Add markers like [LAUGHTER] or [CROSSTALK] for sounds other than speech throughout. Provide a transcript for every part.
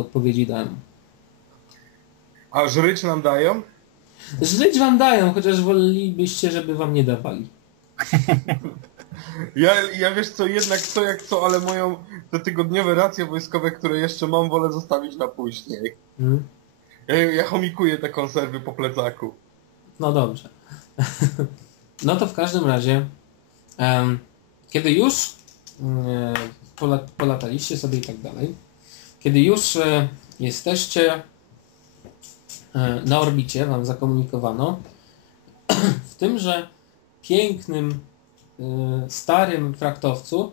odpowiedzi dam. A żryć nam dają? Żryć wam dają, chociaż wolelibyście, żeby wam nie dawali. [LAUGHS] Ja, ja wiesz co, jednak co jak co, ale moją te tygodniowe racje wojskowe, które jeszcze mam, wolę zostawić na później. Hmm? Ja, ja chomikuję te konserwy po plecaku. No dobrze. [LAUGHS] no to w każdym razie, em, kiedy już pola, polataliście sobie i tak dalej, kiedy już e, jesteście e, na orbicie, wam zakomunikowano, [CLEARS THROAT] w tymże pięknym, e, starym fraktowcu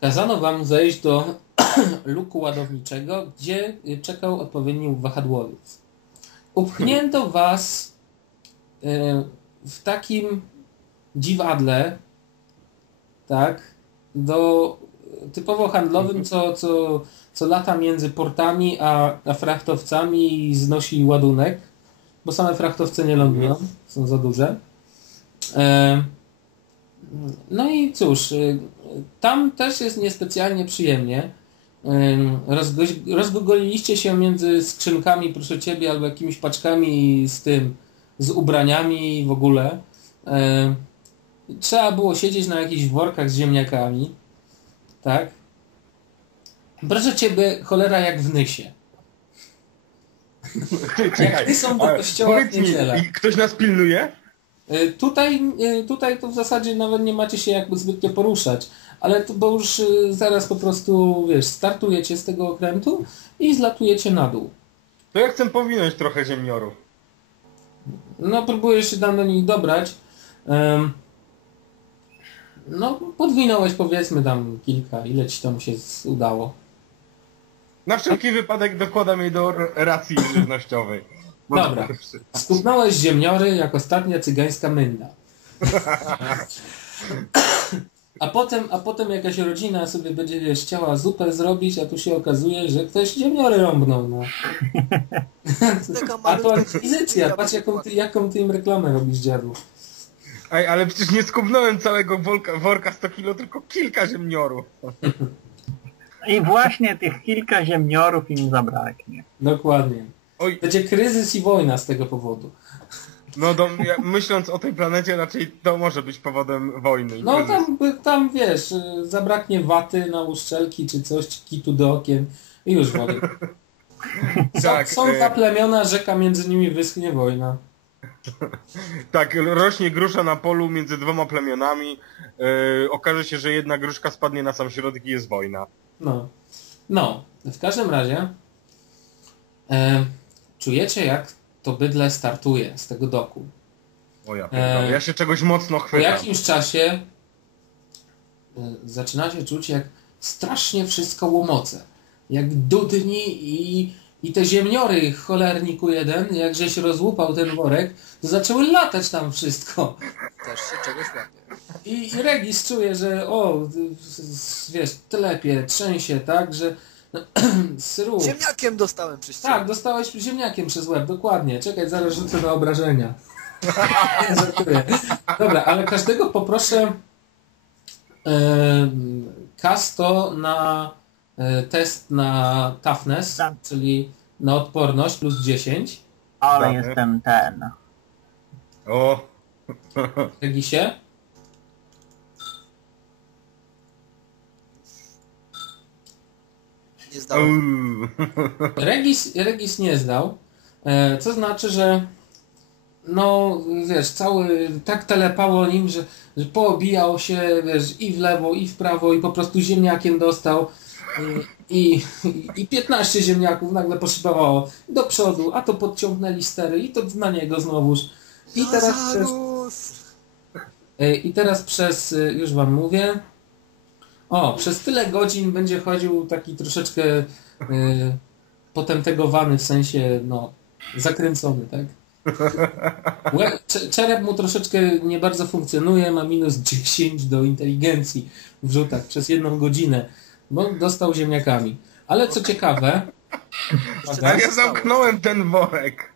kazano wam zejść do [CLEARS THROAT] luku ładowniczego, gdzie czekał odpowiedni wahadłowiec. Upchnięto was w takim dziwadle, tak, do typowo handlowym, co, co, co lata między portami a, a frachtowcami i znosi ładunek, bo same frachtowce nie lądują, są za duże. E, no i cóż, e, tam też jest niespecjalnie przyjemnie. Rozgo- rozgogoliliście się między skrzynkami, proszę ciebie, albo jakimiś paczkami z tym, z ubraniami w ogóle. E, Trzeba było siedzieć na jakichś workach z ziemniakami. Tak? Proszę ciebie, cholera jak w Nysie. Czekaj. ty są do kościoła w niedzielę. mi, ktoś nas pilnuje? E, Tutaj, e, tutaj to w zasadzie nawet nie macie się jakby zbytnio poruszać, ale to, bo już e, zaraz po prostu, wiesz, startujecie z tego okrętu i zlatujecie na dół. To ja chcę powinąć trochę ziemniorów. No, próbuję się tam do nich dobrać. Em, No, podwinąłeś powiedzmy tam kilka, ile ci tam się udało. Na wszelki wypadek dokładam jej do racji żywnościowej. Bo Dobra. Skubnąłeś ziemniory jak ostatnia cygańska mynda. A potem, a potem jakaś rodzina sobie będzie wiesz, chciała zupę zrobić, a tu się okazuje, że ktoś ziemniory rąbnął. No. A to malutka inkwizycja, patrz jaką ty, jaką ty im reklamę robisz dziadu. Ej, ale przecież nie skubnąłem całego worka, worka 100 kilo, tylko kilka ziemniorów. I właśnie tych kilka ziemniorów im zabraknie. Dokładnie. Oj, Będzie kryzys i wojna z tego powodu. no do, ja, myśląc o tej planecie, raczej to może być powodem wojny. No tam, tam wiesz, y, zabraknie waty na uszczelki czy coś, czy kitu do okien i już wody. Są, [LAUGHS] Tak, są e- dwa plemiona, rzeka między nimi wyschnie wojna. [LAUGHS] Tak, rośnie grusza na polu między dwoma plemionami. Yy, okaże się, że jedna gruszka spadnie na sam środek i jest wojna. No. No, w każdym razie e, czujecie jak to bydle startuje z tego doku. O ja E, ja się czegoś mocno Po chwytam. jakimś czasie e, zaczynacie czuć jak strasznie wszystko łomoce. Jak dudni i, i te ziemniory cholerniku jeden, jak żeś rozłupał ten worek, to zaczęły latać tam wszystko. Też się czegoś łapie. I, i Regis czuje, że o, wiesz, telepie, trzęsie, tak, że [CLEARS THROAT] sru. Ziemniakiem dostałem przez ciebie. Tak, dostałeś ziemniakiem przez łeb, dokładnie. Czekaj, zaraz rzucę na obrażenia. [LAUGHS] Żartuję. Dobra, ale każdego poproszę em, kasto na e, test na toughness, Tak. czyli na odporność plus 10. Ale jestem ten. O, Regisie. Nie zdałem. Regis, Regis nie zdał, e, co znaczy, że no wiesz, cały tak telepało nim, że, że poobijał się, wiesz, i w lewo, i w prawo, i po prostu ziemniakiem dostał. I, i, i 15 ziemniaków nagle poszybowało do przodu, a to podciągnęli stery i to na niego znowuż. I teraz przez, e, I teraz przez, e, już wam mówię, o, przez tyle godzin będzie chodził taki troszeczkę y, potętegowany, w sensie, no, zakręcony, tak? [LAUGHS] Łe, cze- czerep mu troszeczkę nie bardzo funkcjonuje, ma minus 10 do inteligencji w rzutach przez jedną godzinę, bo dostał ziemniakami. Ale co ciekawe, Jeszcze Tak, ja zamknąłem ten worek.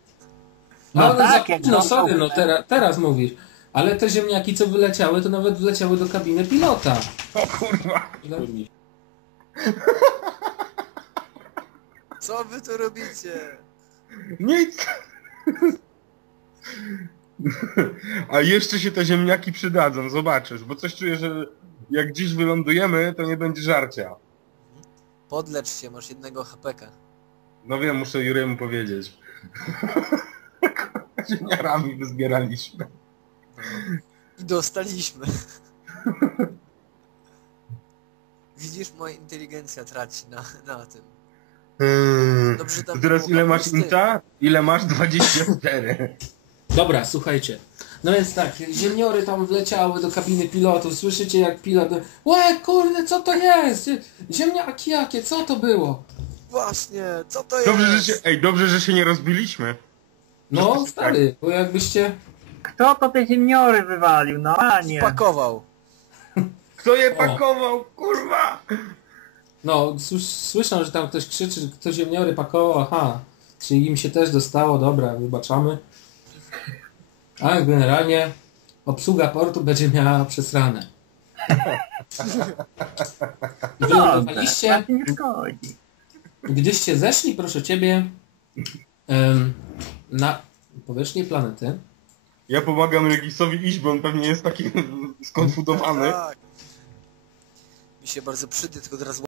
no, No ale tak, dostał, sorry, no teraz, teraz mówisz, ale te ziemniaki, co wyleciały, to nawet wleciały do kabiny pilota. O kurwa. Co wy tu robicie? Nic! A jeszcze się te ziemniaki przydadzą, zobaczysz, bo coś czuję, że jak dziś wylądujemy, to nie będzie żarcia. Podlecz się, masz jednego HPK. No wiem, muszę Juremu powiedzieć. [LAUGHS] Ziemniarami wyzbieraliśmy. I dostaliśmy. Widzisz, moja inteligencja traci na, na tym. Hmm. Dobrze, To teraz ile masz inta? Ile masz? 24. Dobra, słuchajcie. No więc tak, ziemniory tam wleciały do kabiny pilotu. Słyszycie jak pilot... Łe, kurde, co to jest? Ziemniaki jakie, co to było? Właśnie, co to Dobrze, jest? że się, ej, dobrze, że się nie rozbiliśmy. No, stary, bo jakbyście... Kto to te ziemniory wywalił? No a nie. Spakował. Kto je pakował, kurwa? No, słys- słyszę, że tam ktoś krzyczy, że kto ziemniory pakował, aha. Czyli im się też dostało, dobra, wybaczamy. A generalnie obsługa portu będzie miała przesrane. [LAUGHS] Wylądowaliście, gdyście zeszli, proszę Ciebie, na powierzchnię planety. Ja pomagam Regisowi iść, bo on pewnie jest taki [LAUGHS] skonfudowany. Tak. Mi się bardzo przydy, tylko teraz